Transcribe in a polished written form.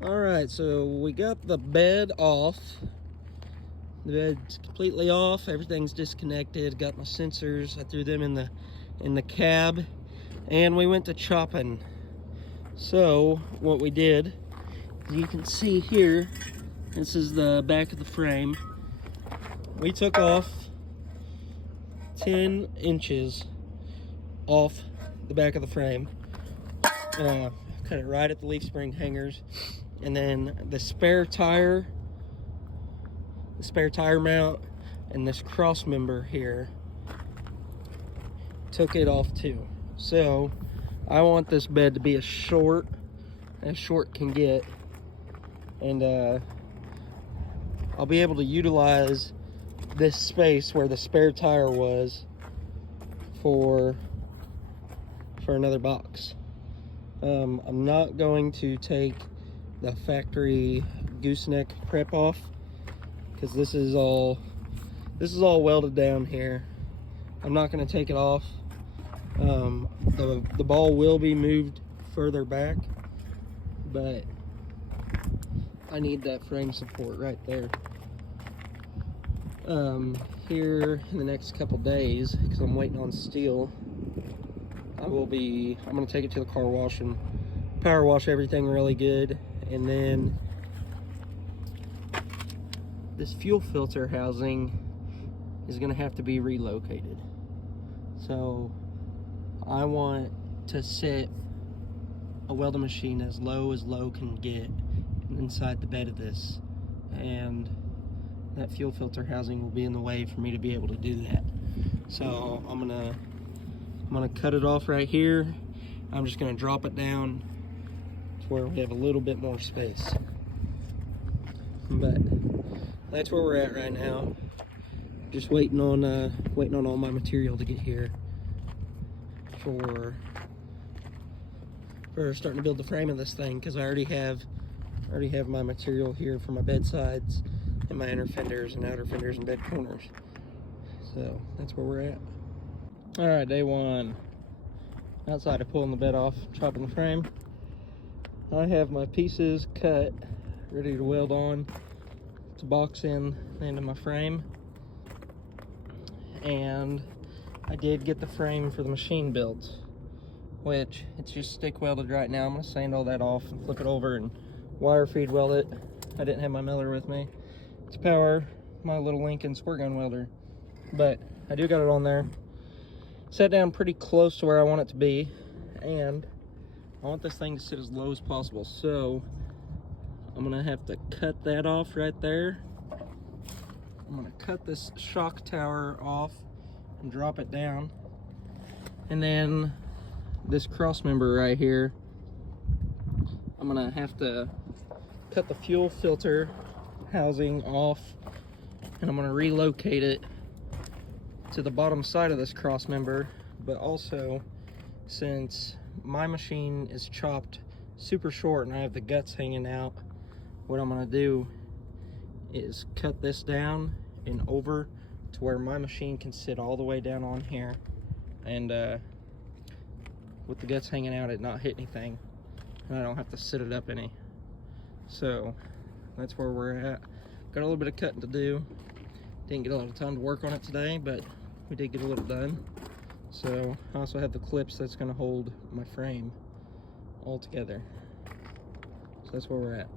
All right, so we got the bed off. The bed's completely off. Everything's disconnected. Got my sensors. I threw them in the cab, and we went to chopping. So what we did, you can see here, this is the back of the frame. We took off 10 inches off the back of the frame. Cut it right at the leaf spring hangers, and then the spare tire mount and this cross member here, took it off too. So I want this bed to be as short can get, and I'll be able to utilize this space where the spare tire was for another box. I'm not going to take the factory gooseneck prep off because this is all welded down here. I'm not going to take it off. The ball will be moved further back, but I need that frame support right there. Here in the next couple days, because I'm waiting on steel, I'm going to take it to the car wash and power wash everything really good, and then this fuel filter housing is going to have to be relocated. So I want to sit a welding machine as low can get inside the bed of this, and that fuel filter housing will be in the way for me to be able to do that. So I'm gonna cut it off right here. I'm just gonna drop it down to where we have a little bit more space. But that's where we're at right now. Just waiting on all my material to get here for starting to build the frame of this thing, because I already have my material here for my bed sides and my inner fenders and outer fenders and bed corners. So that's where we're at. All right, day one. Outside of pulling the bed off, chopping the frame. I have my pieces cut, ready to weld on to box in the end of my frame. And I did get the frame for the machine built, which it's just stick welded right now. I'm gonna sand all that off and flip it over and wire feed weld it. I didn't have my miller with me to power my little Lincoln squirt gun welder, but I do got it on there. Set down pretty close to where I want it to be, and I want this thing to sit as low as possible. So I'm gonna have to cut that off right there. I'm gonna cut this shock tower off and drop it down, and then this cross member right here, I'm gonna have to cut the fuel filter housing off, and I'm gonna relocate it to the bottom side of this cross member. But also, since my machine is chopped super short and I have the guts hanging out, what I'm gonna do is cut this down and over to where my machine can sit all the way down on here, and with the guts hanging out, it not hit anything, and I don't have to sit it up any. So that's where we're at. Got a little bit of cutting to do. Didn't get a lot of time to work on it today, but we did get a little done. So I also have the clips that's going to hold my frame all together. So that's where we're at.